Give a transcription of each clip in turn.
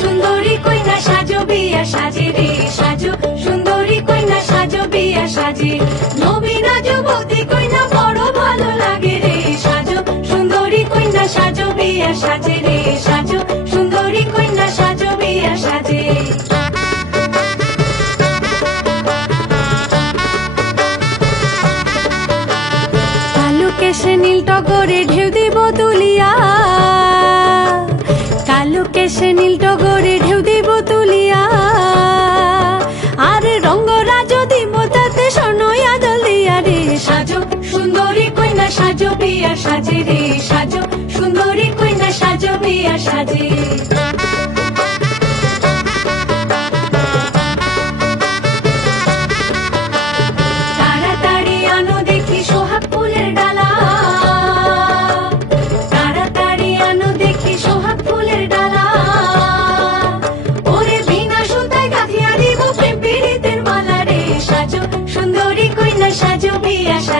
সুন্দরী কইনা সাজো, বিয়া সাজে রে সাজো, সুন্দরী কইনা সাজো, বিয়া সাজে। নবীনা যুবতী কইনা বড় ভালো লাগে রে সাজো, সুন্দরী কইনা সাজো, বিয়া সাজে রে সাজো, সুন্দরী কইনা সাজো, বিয়া সাজে। কেশে নীল টগরে ঢেউ দিব তুলিয়া। কেশে নীল টগরে ঢেউ দিব তুলিয়া। আর রঙ্গরাজ দিব তাতে স্বর্ণই আদল দিয়া রে, সাজো। সুন্দরী কইনা সাজো, বিয়া সাজে রে, সাজো। সুন্দরী কইনা সাজো, বিয়া সাজে।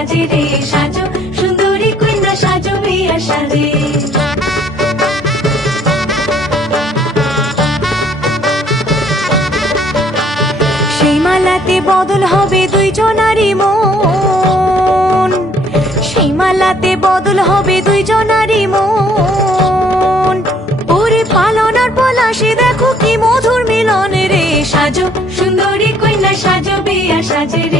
সাজে রে, সাজো। সুন্দরী সাজো সাজে। সেই মালাতে বদল হবে দুই জনারই মন। সেই মালাতে বদল হবে মন। ওরে পালনার পলাশে দেখো কি মধুর মিলন রে। সাজো, সুন্দরী কইনা সাজো বিয়া সাজে রে।